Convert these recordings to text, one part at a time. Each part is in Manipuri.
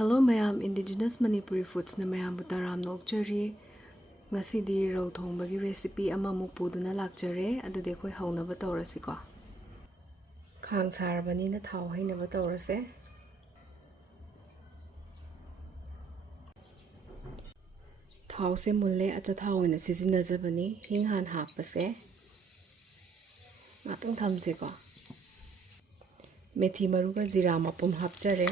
Hello mayam, indigenous Manipuri foods na mayam butaram nokjari. Ngasidi rhou thongbagi recipe ama mukpuduna lakjare adude khoi haunaba tawrasi ko. Khang sarabani na thau hainaba tawrase. Thau se mulle acha thau ina sizinajabani hing han hapase. Ngatang thamse ko. Methi maruga jeera mapum hapjare.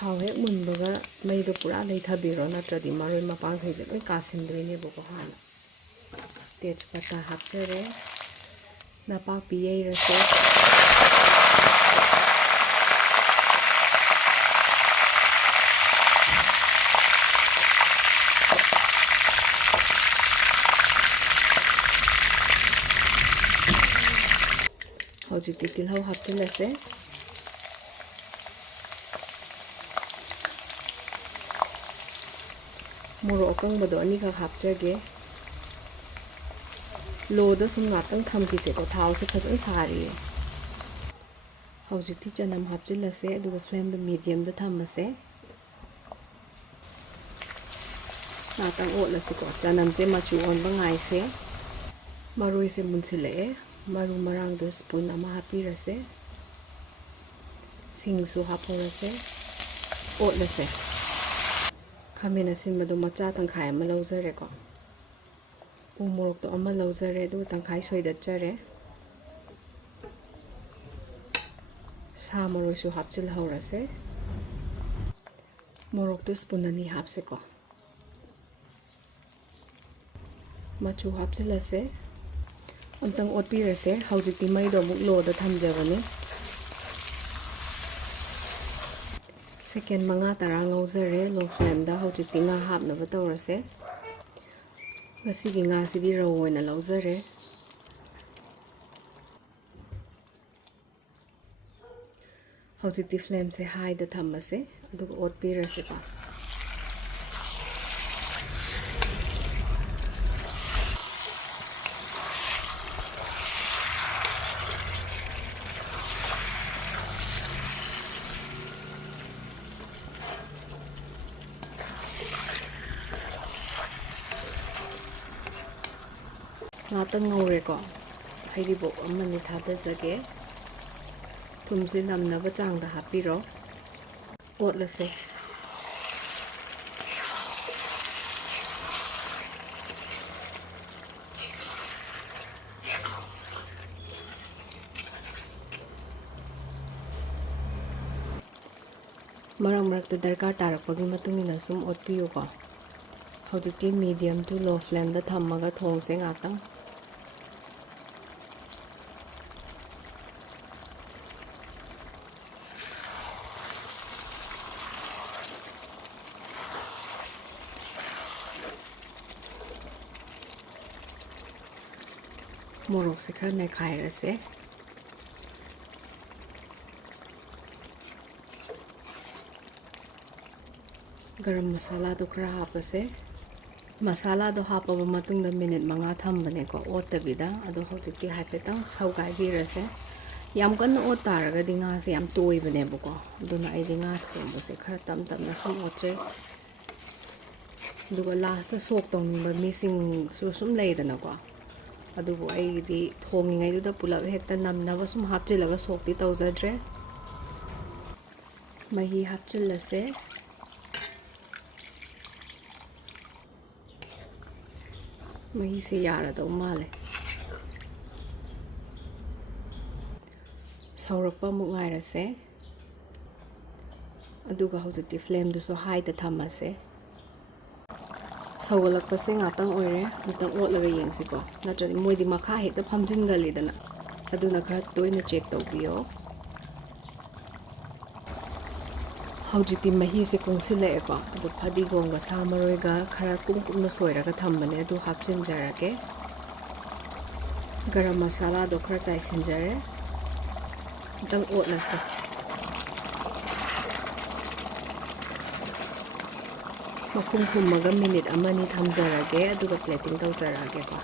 Thau hek munbaga maido pura leithabiro natradi maroi mapang saije loi kasindrine boko hana. Tejpata hapjare. Napakpi yeirase. Hojikti tilhau hapchilase. Morok akangba do ani khak hapjage. Lo da sum ngatang thamkise ko thau se phajan sari. Hojikti chanam hapchilase aduga flame da medium da thamase. Ngatang otlase ko chanam se machu on ba ngai se. Maroi se munsile maru marang do spoon ama hapirase. Singsu haporase. Otlase. Khamena sinbado macha tangkhai ama laujare ko. Umorok to ama laujare do tangkhai soidachare. Sa maroi su hapchil haurase. Morok to spoon ani hapse ko. Machu hapchilase. Amtang otpirase haujikti maido muk lo da thamjabani. Second manga tara ngaujare low flame da haujikti nga hapnaba tawrase. Ngasigi nga sidi rhou oina laujare. Haujikti flame se high da thamase aduga otpirase pa. Ngatang ngaure ko hairibok amani thadajage thumse namnaba changda hapiro otlase marang marakta darkar tarakpagi matungina sum otpiyo ko hojikti medium to low flame da thammaga thongse ngatang morok se khar nekhai rase garam masala do khara hapase masala do hapaba matungda minute manga thambane ko otabida ado hojikti haipetang saugai birase yam kan ot taraga dinga se yam toibane boko duna ai dinga thombo se khara tam tam na sum oche duga last sok tongba missing su sum leidana ko adubu ai di thongingai du da pulap hekta namnaba sum hapchilaga sokti tawjadre mahi hapchilase mahi se yara do male saurakpa muk ngairase aduga hojikti flame du so high da thamase saugalakpase ngatang oire ngatang otlaga yengsiko natradi moidi makha hekta phamjingalidana aduna khara toina check tawbiyo hojikti mahi se kongsilae ko adu phadi gonga sa maroi ga khara kumkumna soiraga thambane adu hapchinjarage garam masala do khara chaisinjare dang otlase makum khummaga minute amani thamjarage aduga plating tawjarage ko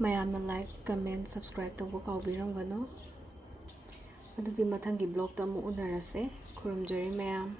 mayamna like, comment, subscribe tawba kaubirangano. Adudi mathangi blog ta mu unarase. Khurumjari mayam.